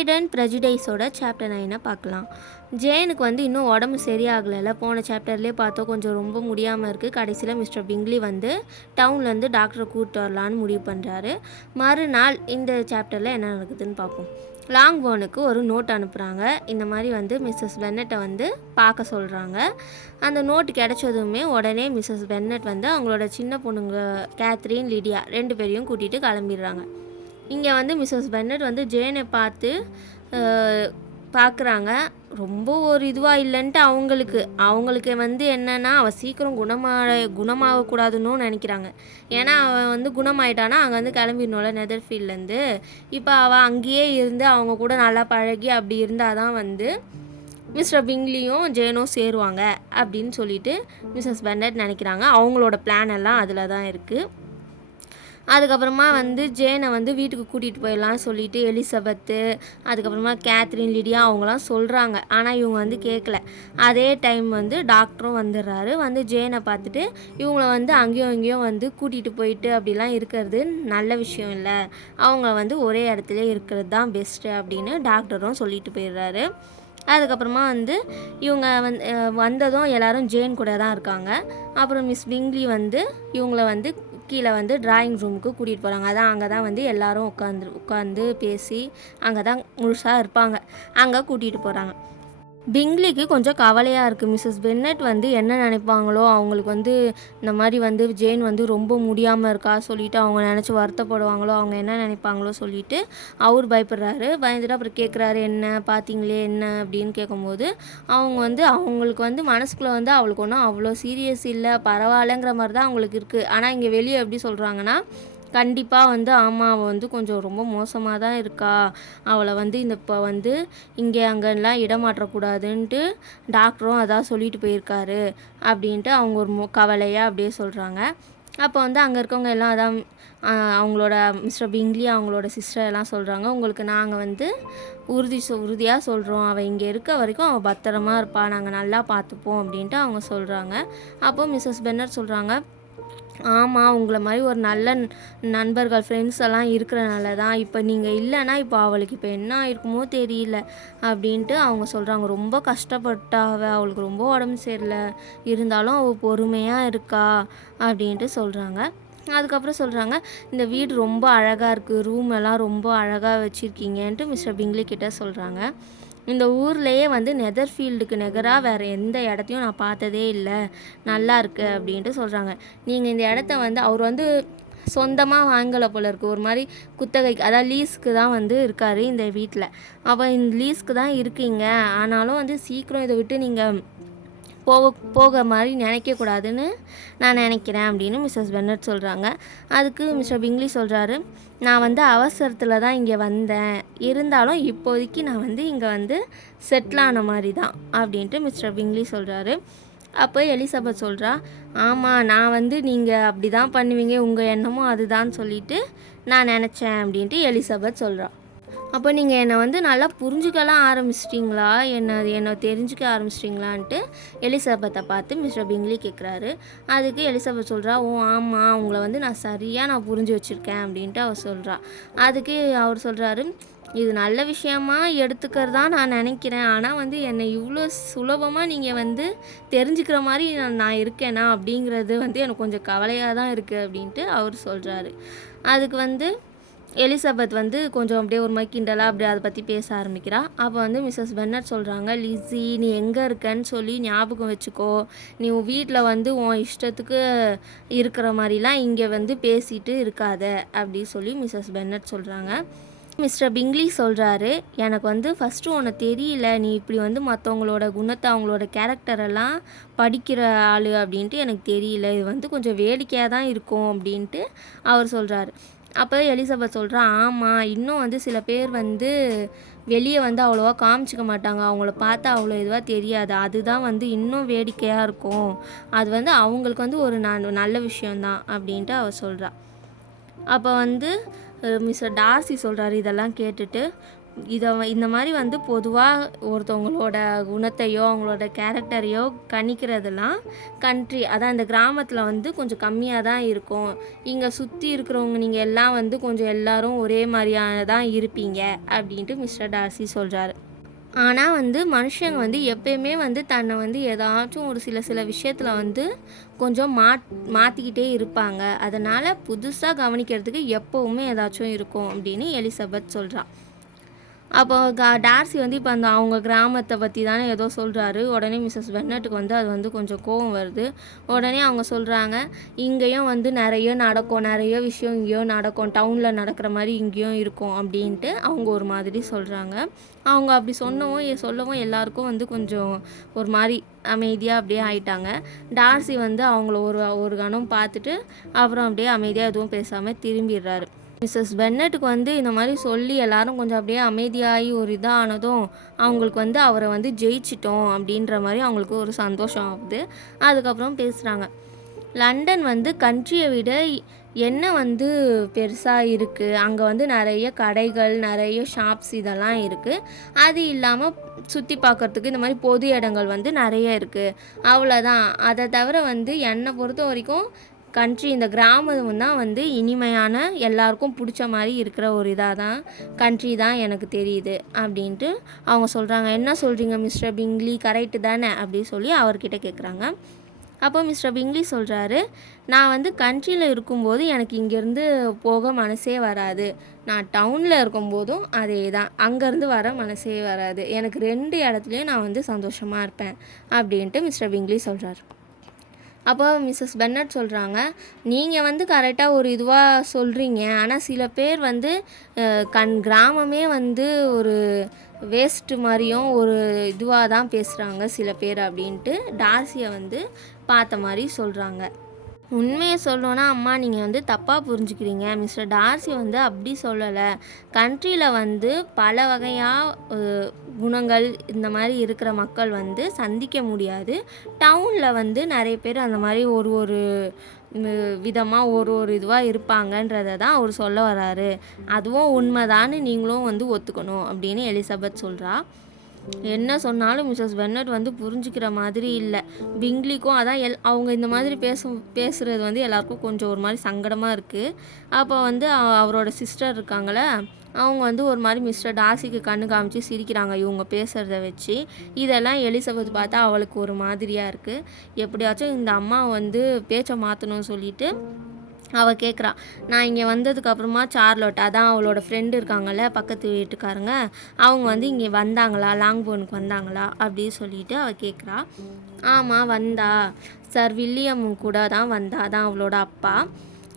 Fried and ப்ரெஜுடைஸோட chapter 9 பார்க்கலாம். ஜேனுக்கு வந்து இன்னும் உடம்பு சரியாகலைல. போன சாப்டர்லேயே பார்த்தோம் கொஞ்சம் ரொம்ப முடியாமல் இருக்குது. கடைசியில் மிஸ்டர் பிங்லி வந்து டவுன்லேருந்து டாக்டரை கூப்பிட்டு வரலான்னு முடிவு பண்ணுறாரு. மறுநாள் இந்த சாப்டரில் என்ன நடக்குதுன்னு பார்ப்போம். லாங்போனுக்கு ஒரு நோட் அனுப்புகிறாங்க. இந்த மாதிரி வந்து மிஸ்ஸஸ் பென்னட்டை வந்து பார்க்க சொல்கிறாங்க. அந்த நோட்டு கிடைச்சதுமே உடனே மிஸ்ஸஸ் பென்னட் வந்து அவங்களோட சின்ன பொண்ணுங்க கேத்ரின், லிடியா 2 பேரையும் கூட்டிகிட்டு கிளம்பிடுறாங்க. இங்கே வந்து மிஸ்ஸஸ் பென்னட் வந்து ஜேனை பார்க்குறாங்க. ரொம்ப ஒரு இதுவாக இல்லைன்ட்டு அவங்களுக்கு வந்து என்னென்னா அவள் சீக்கிரம் குணமாகக்கூடாதுன்னு நினைக்கிறாங்க. ஏன்னா அவள் வந்து குணமாயிட்டானா அங்கே வந்து கிளம்பிடணும்ல நெதர்ஃபீல்ட்லேருந்து. இப்போ அவள் அங்கேயே இருந்து அவங்க கூட நல்லா பழகி அப்படி இருந்தால் தான் வந்து மிஸ்டர் பிங்லியும் ஜேனும் சேருவாங்க அப்படின்னு சொல்லிட்டு மிஸ்ஸஸ் பென்னட் நினைக்கிறாங்க. அவங்களோட பிளான் எல்லாம் அதில் தான் இருக்குது. அதுக்கப்புறமா வந்து ஜேனை வந்து வீட்டுக்கு கூட்டிகிட்டு போயிடலாம் சொல்லிவிட்டு எலிசபெத்து, அதுக்கப்புறமா கேத்ரின், லிடியா அவங்களாம் சொல்கிறாங்க. ஆனால் இவங்க வந்து கேட்கல. அதே டைம் வந்து டாக்டரும் வந்துடுறாரு. வந்து ஜேனை பார்த்துட்டு இவங்கள வந்து அங்கேயும் இங்கேயும் வந்து கூட்டிகிட்டு போயிட்டு அப்படிலாம் இருக்கிறது நல்ல விஷயம் இல்லை, அவங்க வந்து ஒரே இடத்துல இருக்கிறது தான் பெஸ்ட்டு அப்படின்னு டாக்டரும் சொல்லிட்டு போயிடுறாரு. அதுக்கப்புறமா வந்து இவங்க வந்ததும் எல்லோரும் ஜேன் கூட தான் இருக்காங்க. அப்புறம் மிஸ் பிங்லி வந்து இவங்கள வந்து கீழே வந்து ட்ராயிங் ரூமுக்கு கூட்டிகிட்டு போகிறாங்க. அதான் அங்கே தான் வந்து எல்லோரும் உட்காந்து பேசி அங்கே தான் முழுசாக இருப்பாங்க. அங்கே கூட்டிகிட்டு போகிறாங்க. பிங்லிக்கு கொஞ்சம் கவலையாக இருக்குது. மிஸ்ஸஸ் பென்னட் வந்து என்ன நினைப்பாங்களோ, அவங்களுக்கு வந்து இந்த மாதிரி வந்து ஜேன் வந்து ரொம்ப முடியாமல் இருக்கா சொல்லிவிட்டு அவங்க நினச்சி வருத்தப்படுவாங்களோ, அவங்க என்ன நினைப்பாங்களோ சொல்லிவிட்டு அவர் பயப்படுறாரு. பயந்துட்டு அப்புறம் கேட்குறாரு, என்ன பார்த்தீங்களே என்ன அப்படின்னு கேட்கும்போது அவங்களுக்கு வந்து மனசுக்குள்ளே வந்து அவளுக்கு ஒன்றும் அவ்வளோ சீரியஸ் இல்லை, பரவாயில்லைங்கிற மாதிரி தான் அவங்களுக்கு இருக்குது. ஆனால் இங்கே வெளியே எப்படி சொல்கிறாங்கன்னா, கண்டிப்பாக வந்து ஆமாம் அவள் வந்து கொஞ்சம் ரொம்ப மோசமாக தான் இருக்கா, அவளை வந்து இப்போ வந்து இங்கே அங்கெல்லாம் இடமாற்றக்கூடாதுன்ட்டு டாக்டரும் அதான் சொல்லிட்டு போயிருக்காரு அப்படின்ட்டு அவங்க ஒரு கவலையாக அப்படியே சொல்கிறாங்க. அப்போ வந்து அங்கே இருக்கவங்க எல்லாம் அதான் அவங்களோட மிஸ்டர் பிங்லி அவங்களோட சிஸ்டர் எல்லாம் சொல்கிறாங்க, உங்களுக்கு நாங்கள் வந்து உறுதியாக சொல்கிறோம், அவள் இங்கே இருக்க வரைக்கும் அவள் பத்திரமா இருப்பா, நாங்கள் நல்லா பார்த்துப்போம் அப்படின்ட்டு அவங்க சொல்கிறாங்க. அப்போது மிஸ்ஸஸ் பென்னட் சொல்கிறாங்க, ஆமாம் உங்களை மாதிரி ஒரு நல்ல நண்பர்கள் ஃப்ரெண்ட்ஸ் எல்லாம் இருக்கிறனால தான் இப்போ நீங்கள் இல்லைன்னா இப்போ அவளுக்கு இப்போ என்ன ஆயிருக்குமோ தெரியல அப்படின்ட்டு அவங்க சொல்கிறாங்க. ரொம்ப கஷ்டப்பட்டா அவளுக்கு ரொம்ப உடம்பு சரியில்லை, இருந்தாலும் அவள் பொறுமையாக இருக்கா அப்படின்ட்டு சொல்கிறாங்க. அதுக்கப்புறம் சொல்கிறாங்க, இந்த வீடு ரொம்ப அழகாக இருக்குது, ரூம் எல்லாம் ரொம்ப அழகாக வச்சுருக்கீங்கன்ட்டு மிஸ்டர் பிங்லி கிட்டே சொல்கிறாங்க. இந்த ஊர்லேயே வந்து நெதர்ஃபீல்டுக்கு நிகராக வேறு எந்த இடத்தையும் நான் பார்த்ததே இல்லை, நல்லா இருக்குது அப்படின்ட்டு சொல்கிறாங்க. நீங்கள் இந்த இடத்த வந்து அவர் வந்து சொந்தமாக வாங்கலை போல இருக்குது, ஒரு மாதிரி குத்தகைக்கு அதாவது லீஸ்க்கு தான் வந்து இருக்கார் இந்த வீட்டில். அப்போ இந்த லீஸ்க்கு தான் இருக்கீங்க, ஆனாலும் வந்து சீக்கிரம் இதை விட்டு நீங்கள் போக மாதிரி நினைக்கக்கூடாதுன்னு நான் நினைக்கிறேன் அப்படின்னு மிஸ்ஸஸ் பென்னட் சொல்கிறாங்க. அதுக்கு மிஸ்டர் பிங்லி சொல்கிறாரு, நான் வந்து அவசரத்தில் தான் இங்கே வந்தேன், இருந்தாலும் இப்போதைக்கு நான் வந்து இங்கே வந்து செட்டில் ஆன மாதிரி தான் அப்படின்ட்டு மிஸ்டர் பிங்லி சொல்கிறாரு. அப்போ எலிசபெத் சொல்கிறா, ஆமாம் நான் வந்து நீங்கள் அப்படி தான் பண்ணுவீங்க, உங்கள் எண்ணமும் அதுதான் சொல்லிவிட்டு நான் நினச்சேன் அப்படின்ட்டு எலிசபெத் சொல்கிறா. அப்போ நீங்கள் என்னை வந்து நல்லா புரிஞ்சுக்கலாம் ஆரம்பிச்சிட்டிங்களா, என்னை தெரிஞ்சுக்க ஆரம்பிச்சிட்டிங்களான்ட்டு எலிசபெத்தை பார்த்து மிஸ்டர் பிங்லி கேட்குறாரு. அதுக்கு எலிசபெத் சொல்கிறா, ஓ ஆமாம் உங்களை வந்து நான் புரிஞ்சு வச்சுருக்கேன் அப்படின்ட்டு அவர் சொல்கிறா. அதுக்கு அவர் சொல்கிறாரு, இது நல்ல விஷயமா எடுத்துக்கிறதா நான் நினைக்கிறேன், ஆனால் வந்து என்னை இவ்வளோ சுலபமாக நீங்கள் வந்து தெரிஞ்சுக்கிற மாதிரி நான் இருக்கேனா அப்படிங்கிறது வந்து எனக்கு கொஞ்சம் கவலையாக தான் இருக்குது அப்படின்ட்டு அவர் சொல்கிறாரு. அதுக்கு வந்து எலிசபெத் வந்து கொஞ்சம் அப்படியே ஒரு மாதிரி கிண்டலாக அப்படியே அதை பற்றி பேச ஆரம்பிக்கிறா. அப்போ வந்து மிஸ்ஸஸ் பென்னட் சொல்கிறாங்க, லிஸி நீ எங்கே இருக்கன்னு சொல்லி ஞாபகம் வச்சுக்கோ, நீ உன் வீட்டில் வந்து உன் இஷ்டத்துக்கு இருக்கிற மாதிரிலாம் இங்கே வந்து பேசிட்டு இருக்காத அப்படி சொல்லி மிஸ்ஸஸ் பென்னட் சொல்கிறாங்க. மிஸ்டர் பிங்லி சொல்கிறாரு, எனக்கு வந்து ஃபஸ்ட்டு உன்னை தெரியல, நீ இப்படி வந்து மற்றவங்களோட குணத்தை அவங்களோட கேரக்டரெல்லாம் படிக்கிற ஆள் அப்படின்ட்டு எனக்கு தெரியல, இது வந்து கொஞ்சம் வேடிக்கையாக தான் இருக்கும் அப்படின்ட்டு அவர் சொல்கிறாரு. அப்போ எலிசபெத் சொல்கிறா, ஆமாம் இன்னும் வந்து சில பேர் வந்து வெளியே வந்து அவ்வளோவா காமிச்சிக்க மாட்டாங்க, அவங்கள பார்த்தா அவ்வளோ இதுவாக தெரியாது, அதுதான் வந்து இன்னும் வேடிக்கையாக இருக்கும், அது வந்து அவங்களுக்கு வந்து ஒரு நல்ல விஷயந்தான் அப்படின்ட்டு அவள் சொல்கிறா. அப்போ வந்து மிஸ்டர் டார்சி சொல்கிறாரு, இதெல்லாம் கேட்டுட்டு இந்த மாதிரி வந்து பொதுவாக ஒருத்தவங்களோட குணத்தையோ அவங்களோட கேரக்டரையோ கணிக்கிறதுலாம் கண்ட்ரி, அதான் இந்த கிராமத்தில் வந்து கொஞ்சம் கம்மியாக தான் இருக்கும். இங்கே சுற்றி இருக்கிறவங்க நீங்கள் எல்லாம் வந்து கொஞ்சம் எல்லாரும் ஒரே மாதிரியான தான் இருப்பீங்க அப்படின்ட்டு மிஸ்டர் டார்சி சொல்கிறாரு. ஆனால் வந்து மனுஷங்க வந்து எப்பயுமே வந்து தன்னை வந்து ஏதாச்சும் ஒரு சில விஷயத்தில் வந்து கொஞ்சம் மாற்றிக்கிட்டே இருப்பாங்க. அதனால் புதுசாக கவனிக்கிறதுக்கு எப்போவுமே ஏதாச்சும் இருக்கும் அப்படின்னு எலிசபெத் சொல்கிறான். அப்போ டார்சி வந்து இப்போ அவங்க கிராமத்தை பற்றி தானே ஏதோ சொல்கிறாரு. உடனே மிஸ்ஸஸ் பென்னட்டுக்கு வந்து அது வந்து கொஞ்சம் கோவம் வருது. உடனே அவங்க சொல்கிறாங்க, இங்கேயும் வந்து நிறைய நடக்கும், நிறைய விஷயம் இங்கேயும் நடக்கும், டவுனில் நடக்கிற மாதிரி இங்கேயும் இருக்கும் அப்படின்ட்டு அவங்க ஒரு மாதிரி சொல்கிறாங்க. அவங்க அப்படி சொல்லவும் எல்லாருக்கும் வந்து கொஞ்சம் ஒரு மாதிரி அமைதியாக அப்படியே ஆயிட்டாங்க. டார்சி வந்து அவங்கள ஒரு கணம் பார்த்துட்டு அப்புறம் அப்படியே அமைதியாக எதுவும் பேசாமல் திரும்பிடுறாரு. மிஸ்ஸஸ் பென்னட்டுக்கு வந்து இந்த மாதிரி சொல்லி எல்லாரும் கொஞ்சம் அப்படியே அமைதியாகி ஒரு இதானதும் அவங்களுக்கு வந்து அவரை வந்து ஜெயிச்சிட்டோம் அப்படின்ற மாதிரி அவங்களுக்கு ஒரு சந்தோஷம் ஆகுது. அதுக்கப்புறம் பேசுகிறாங்க, லண்டன் வந்து கண்ட்ரியை விட என்ன வந்து பெருசாக இருக்குது, அங்கே வந்து நிறைய கடைகள், நிறைய ஷாப்ஸ் இதெல்லாம் இருக்குது. அது இல்லாமல் சுற்றி பார்க்குறதுக்கு இந்த மாதிரி பொது இடங்கள் வந்து நிறைய இருக்குது. அவ்வளோதான். அதை தவிர வந்து என்னை பொறுத்த வரைக்கும் கண்ட்ரி, இந்த கிராமம் தான் வந்து இனிமையான எல்லாருக்கும் பிடிச்ச மாதிரி இருக்கிற ஒரு இதாக தான் கண்ட்ரி தான் எனக்கு தெரியுது அப்படின்ட்டு அவங்க சொல்கிறாங்க. என்ன சொல்கிறீங்க மிஸ்டர் பிங்லி, கரெக்டு தானே அப்படின்னு சொல்லி அவர்கிட்ட கேட்குறாங்க. அப்போ மிஸ்டர் பிங்லி சொல்கிறாரு, நான் வந்து கண்ட்ரியில் இருக்கும்போது எனக்கு இங்கேருந்து போக மனசே வராது, நான் டவுனில் இருக்கும்போதும் அதே தான், அங்கேருந்து வர மனசே வராது, எனக்கு 2 இடத்துலையும் நான் வந்து சந்தோஷமாக இருப்பேன் அப்படின்ட்டு மிஸ்டர் பிங்லி சொல்கிறார். அப்போ மிஸ்ஸஸ் பென்னட் சொல்கிறாங்க, நீங்கள் வந்து கரெக்டாக ஒரு இதுவாக சொல்கிறீங்க, ஆனால் சில பேர் வந்து கிராமமே வந்து ஒரு வேஸ்ட்டு மாதிரியும் ஒரு இதுவாக தான் பேசுகிறாங்க சில பேர் அப்படின்ட்டு டார்சியை வந்து பார்த்த மாதிரி சொல்கிறாங்க. உண்மையை சொல்லணுன்னா அம்மா நீங்கள் வந்து தப்பாக புரிஞ்சுக்கிறீங்க. மிஸ்டர் டார்சி வந்து அப்படி சொல்லலை. கண்ட்ரியில் வந்து பல வகையாக குணங்கள் இந்த மாதிரி இருக்கிற மக்கள் வந்து சந்திக்க முடியாது. டவுனில் வந்து நிறைய பேர் அந்த மாதிரி ஒரு விதமாக ஒரு இதுவாக இருப்பாங்கன்றதை தான் அவர் சொல்ல வராரு. அதுவும் உண்மைதான்னு நீங்களும் வந்து ஒத்துக்கணும் அப்படின்னு எலிசபெத் சொல்கிறா. என்ன சொன்னாலும் மிஸ்ஸஸ் பென்னட் வந்து புரிஞ்சுக்கிற மாதிரி இல்லை. பிங்லிக்கும் அதான் அவங்க இந்த மாதிரி பேசுகிறது வந்து எல்லாருக்கும் கொஞ்சம் ஒரு மாதிரி சங்கடமாக இருக்குது. அப்போ வந்து அவரோட சிஸ்டர் இருக்காங்களே, அவங்க வந்து ஒரு மாதிரி மிஸ்டர் டார்சிக்கு கண்ணு காமிச்சு சிரிக்கிறாங்க இவங்க பேசுகிறத வச்சு. இதெல்லாம் எலிசபெத் பார்த்தா அவளுக்கு ஒரு மாதிரியாக இருக்குது. எப்படியாச்சும் இந்த அம்மா வந்து பேச்சை மாற்றணும்னு சொல்லிட்டு அவள் கேட்குறா, நான் இங்கே வந்ததுக்கப்புறமா சார்லோட், அதான் அவளோட ஃப்ரெண்டு இருக்காங்கள்ல பக்கத்து வீட்டுக்காரங்க, அவங்க வந்து இங்கே வந்தாங்களா, லாங்போனுக்கு வந்தாங்களா அப்படின்னு சொல்லிட்டு அவள் கேட்குறா. ஆமாம் வந்தா, சார் வில்லியம் கூட தான் வந்தா, அதான் அவளோட அப்பா,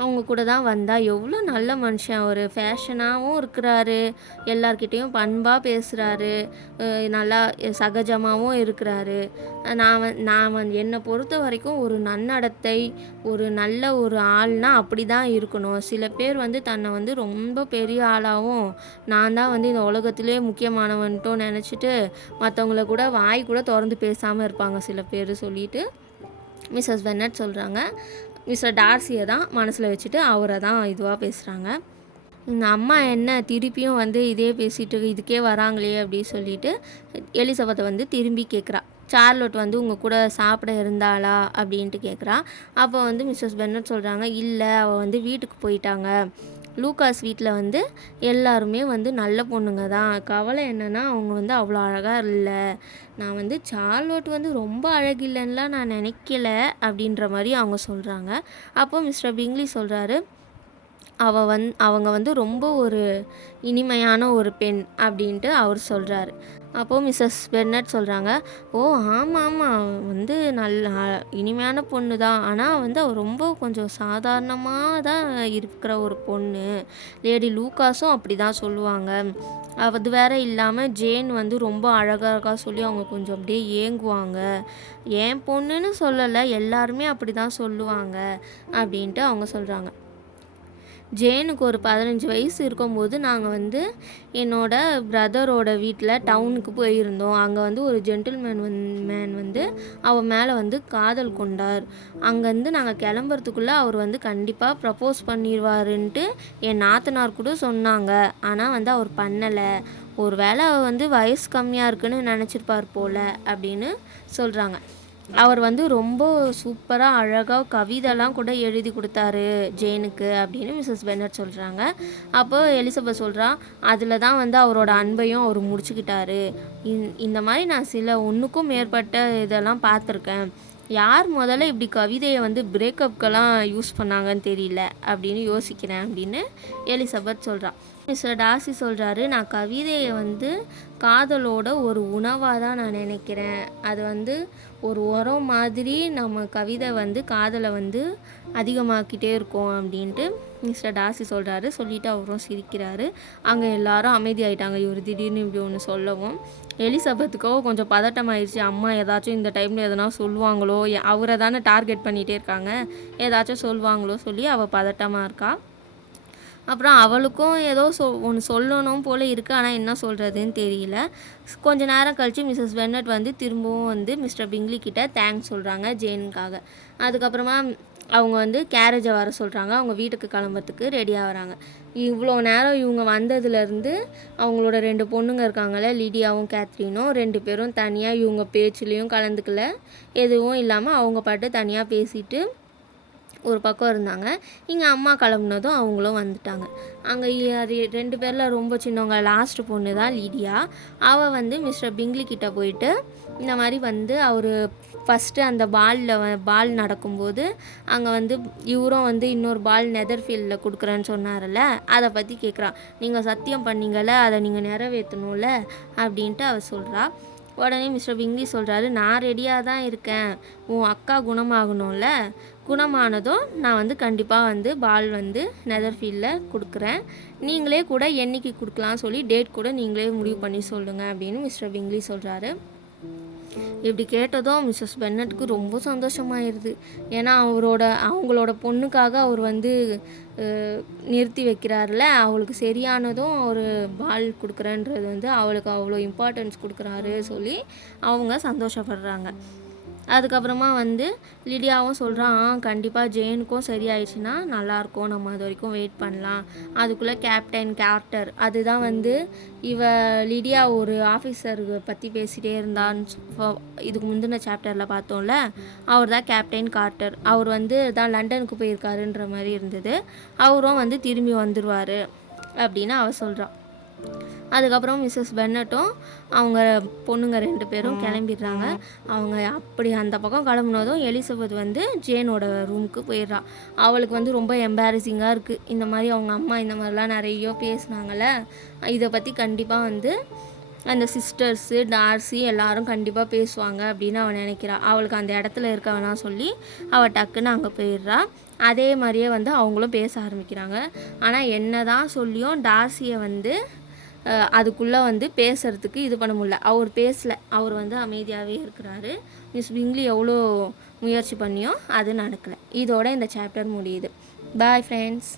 அவங்க கூட தான் வந்தா. எவ்வளோ நல்ல மனுஷன், ஒரு ஃபேஷனாகவும் இருக்கிறாரு, எல்லார்கிட்டேயும் பண்பாக பேசுகிறாரு, நல்லா சகஜமாகவும் இருக்கிறாரு. நான் என்னை பொறுத்த வரைக்கும் ஒரு நன்னடத்தை, ஒரு நல்ல ஒரு ஆள்னால் அப்படி தான் இருக்கணும். சில பேர் வந்து தன்னை வந்து ரொம்ப பெரிய ஆளாகவும் நான் தான் வந்து இந்த உலகத்திலே முக்கியமானவன்ட்டும் நினச்சிட்டு மற்றவங்கள கூட வாய் கூட திறந்து பேசாமல் இருப்பாங்க சில பேர் சொல்லிட்டு மிஸ்ஸஸ் பென்னட் சொல்கிறாங்க. மிஸ்டர் டார்சியை தான் மனசில் வச்சுட்டு அவரை தான் இதுவாக பேசுகிறாங்க. இந்த அம்மா என்ன திருப்பியும் வந்து இதே பேசிகிட்டு இதுக்கே வராங்களே அப்படின்னு சொல்லிட்டு எலிசபெத்தை வந்து திரும்பி கேட்குறா. சார்லோட் வந்து உங்கள் கூட சாப்பிட இருந்தாளா அப்படின்ட்டு கேட்குறா. அப்போ வந்து மிஸ்ஸஸ் பென்னட் சொல்கிறாங்க, இல்லை அவள் வந்து வீட்டுக்கு போயிட்டாங்க, லூகாஸ் வீட்டில் வந்து எல்லாருமே வந்து நல்ல பொண்ணுங்க தான், கவலை என்னென்னா அவங்க வந்து அவ்வளோ அழகாக இல்லை, நான் வந்து சார்லோட் வந்து ரொம்ப அழகில்லைன்னுலாம் நான் நினைக்கல அப்படின்ற மாதிரி அவங்க சொல்கிறாங்க. அப்போ மிஸ்டர் பிங்லி சொல்கிறாரு, அவங்க வந்து ரொம்ப ஒரு இனிமையான ஒரு பெண் அப்படின்ட்டு அவர் சொல்கிறாரு. அப்போது மிஸ்ஸஸ் பென்னட் சொல்கிறாங்க, ஓ ஆமாம் வந்து நல்ல இனிமையான பொண்ணு தான், ஆனால் வந்து அவள் ரொம்ப கொஞ்சம் சாதாரணமாக தான் இருக்கிற ஒரு பொண்ணு, லேடி லூகாஸும் அப்படி தான் சொல்லுவாங்க, அது வேற இல்லாமல் ஜேன் வந்து ரொம்ப அழகாக சொல்லி அவங்க கொஞ்சம் அப்படியே ஏங்குவாங்க, என் பொண்ணுன்னு சொல்லலை எல்லாருமே அப்படி தான் சொல்லுவாங்க அப்படின்ட்டு அவங்க சொல்கிறாங்க. ஜேனுக்கு ஒரு 15 வயசு இருக்கும்போது நாங்கள் வந்து என்னோடய பிரதரோட வீட்டில் டவுனுக்கு போயிருந்தோம். அங்கே வந்து ஒரு ஜென்டில்மேன் வந்து அவள் மேலே வந்து காதல் கொண்டார். அங்கேருந்து நாங்கள் கிளம்புறதுக்குள்ளே அவர் வந்து கண்டிப்பாக ப்ரப்போஸ் பண்ணிடுவாருன்ட்டு என் நாத்தனார் கூட சொன்னாங்க. ஆனால் வந்து அவர் பண்ணலை. ஒரு வேளை அவர் வந்து வயசு கம்மியாக இருக்குன்னு நினச்சிருப்பார் போல் அப்படின்னு சொல்கிறாங்க. அவர் வந்து ரொம்ப சூப்பராக அழகாக கவிதைலாம் கூட எழுதி கொடுத்தாரு ஜேனுக்கு அப்படின்னு மிஸ்ஸஸ் பென்னட் சொல்கிறாங்க. அப்போ எலிசபெத் சொல்கிறா, அதில் தான் வந்து அவரோட அன்பையும் அவர் முடிச்சுக்கிட்டாரு. இந்த மாதிரி நான் சில ஒன்றுக்கும் மேற்பட்ட இதெல்லாம் பார்த்துருக்கேன். யார் முதல்ல இப்படி கவிதையை வந்து பிரேக்கப்க்கெல்லாம் யூஸ் பண்ணாங்கன்னு தெரியல அப்படின்னு யோசிக்கிறேன் அப்படின்னு எலிசபெத் சொல்கிறான். மிஸ்டர் டார்சி சொல்கிறாரு, நான் கவிதையை வந்து காதலோட ஒரு உணவாக தான் நான் நினைக்கிறேன். அது வந்து ஒரு உரம் மாதிரி நம்ம கவிதை வந்து காதலை வந்து அதிகமாக்கிட்டே இருக்கோம் அப்படின்ட்டு மிஸ்டர் டார்சி சொல்கிறாரு. சொல்லிவிட்டு அவரும் சிரிக்கிறாரு. அங்கே எல்லாரும் அமைதியாயிட்டாங்க இவர் திடீர்னு இப்படி ஒன்று சொல்லவும். எலிசபெத்துக்கோ கொஞ்சம் பதட்டமாயிடுச்சு. அம்மா ஏதாச்சும் இந்த டைமில் எதனா சொல்லுவாங்களோ, அவரை தானே டார்கெட் பண்ணிகிட்டே இருக்காங்க, ஏதாச்சும் சொல்லுவாங்களோ சொல்லி அவள் பதட்டமாக இருக்கா. அப்புறம் அவளுக்கும் ஏதோ ஒன்று சொல்லணும் போல் இருக்குது, ஆனால் என்ன சொல்கிறதுன்னு தெரியல. கொஞ்ச நேரம் கழித்து மிஸ்ஸஸ் பென்னட் வந்து திரும்பவும் வந்து மிஸ்டர் பிங்லி கிட்ட தேங்க்ஸ் சொல்கிறாங்க ஜேனுக்காக. அதுக்கப்புறமா அவங்க வந்து கேரேஜை வர சொல்கிறாங்க. அவங்க வீட்டுக்கு கிளம்புறதுக்கு ரெடியாக வராங்க. இவ்வளோ நேரம் இவங்க வந்ததுலேருந்து அவங்களோட 2 பொண்ணுங்க இருக்காங்களே, லிடியாவும் கேத்ரினும், 2 பேரும் தனியாக இவங்க பேச்சுலேயும் கலந்துக்கல. எதுவும் இல்லாமல் அவங்க பாட்டு தனியாக பேசிட்டு ஒரு பக்கம் இருந்தாங்க. இங்கே அம்மா கிளம்புனதும் அவங்களும் வந்துட்டாங்க. அங்கே 2 பேரில் ரொம்ப சின்னவங்க லாஸ்ட் பொண்ணு தான் லிடியா. அவள் வந்து மிஸ்டர் பிங்லி கிட்ட போயிட்டு இந்த மாதிரி வந்து அவர் ஃபஸ்ட்டு அந்த பால் நடக்கும்போது அங்கே வந்து இவரும் வந்து இன்னொரு பால் நெதர்ஃபீல்டில் கொடுக்குறேன்னு சொன்னார்ல, அதை பற்றி கேட்குறான். நீங்கள் சத்தியம் பண்ணீங்கள்ல, அதை நீங்கள் நிறைவேற்றணும்ல அப்படின்ட்டு அவள் சொல்கிறா. உடனே மிஸ்டர் பிங்லி சொல்கிறாரு, நான் ரெடியாக தான் இருக்கேன், உன் அக்கா குணமாகணும்ல, குணமானதும் நான் வந்து கண்டிப்பாக வந்து பால் வந்து நெதர்ஃபீல்டில் கொடுக்குறேன், நீங்களே கூட என்னைக்கு கொடுக்கலான்னு சொல்லி டேட் கூட நீங்களே முடிவு பண்ணி சொல்லுங்கள் அப்படின்னு மிஸ்டர் பிங்லி சொல்கிறாரு. இப்படி கேட்டதும் மிஸ்ஸஸ் பென்னட்டுக்கு ரொம்ப சந்தோஷமாயிருது. ஏன்னா அவங்களோட பொண்ணுக்காக அவர் வந்து நிறுத்தி வைக்கிறாருல, அவளுக்கு சரியானதும் ஒரு பால் கொடுக்குறேன்றது வந்து அவளுக்கு அவ்வளோ இம்பார்ட்டன்ஸ் கொடுக்குறாரு சொல்லி அவங்க சந்தோஷப்படுறாங்க. அதுக்கப்புறமா வந்து லிடியாவும் சொல்கிறான், கண்டிப்பாக ஜேனுக்கும் சரியாயிடுச்சுன்னா நல்லாயிருக்கும், நம்ம அது வரைக்கும் வெயிட் பண்ணலாம். அதுக்குள்ளே கேப்டன் கார்ட்டர், அதுதான் வந்து லிடியா ஒரு ஆஃபீஸர் பற்றி பேசிகிட்டே இருந்தான்னு இதுக்கு முந்தின சாப்டரில் பார்த்தோம்ல, அவர் தான் கேப்டன் கார்ட்டர். அவர் வந்து தான் லண்டனுக்கு போயிருக்காருன்ற மாதிரி இருந்தது. அவரும் வந்து திரும்பி வந்துடுவார் அப்படின்னு அவர் சொல்கிறான். அதுக்கப்புறம் மிஸ்ஸஸ் பென்னட்டும் அவங்க பொண்ணுங்க 2 பேரும் கிளம்பிடுறாங்க. அவங்க அப்படி அந்த பக்கம் கிளம்புனதும் எலிசபெத் வந்து ஜேனோட ரூமுக்கு போயிடுறான். அவளுக்கு வந்து ரொம்ப எம்பாரசிங்காக இருக்குது. இந்த மாதிரி அவங்க அம்மா இந்த மாதிரிலாம் நிறைய பேசுனாங்கள்ல, இதை பற்றி கண்டிப்பாக வந்து அந்த சிஸ்டர்ஸு டார்சி எல்லாரும் கண்டிப்பாக பேசுவாங்க அப்படின்னு அவள் நினைக்கிறா. அவளுக்கு அந்த இடத்துல இருக்க வேணாம் சொல்லி அவள் டக்குன்னு அங்கே போயிடுறா. அதே மாதிரியே வந்து அவங்களும் பேச ஆரம்பிக்கிறாங்க. ஆனால் என்ன தான் சொல்லியும் டார்சியை வந்து அதுக்குள்ளே வந்து பேசுகிறதுக்கு இது பண்ண முடியல. அவர் பேசலை, அவர் வந்து அமைதியாகவே இருக்கிறாரு. மிஸ் பிங்லி எவ்வளோ முயற்சி பண்ணியும் அது நடக்கலை. இதோட இந்த சாப்டர் முடியுது. Bye friends.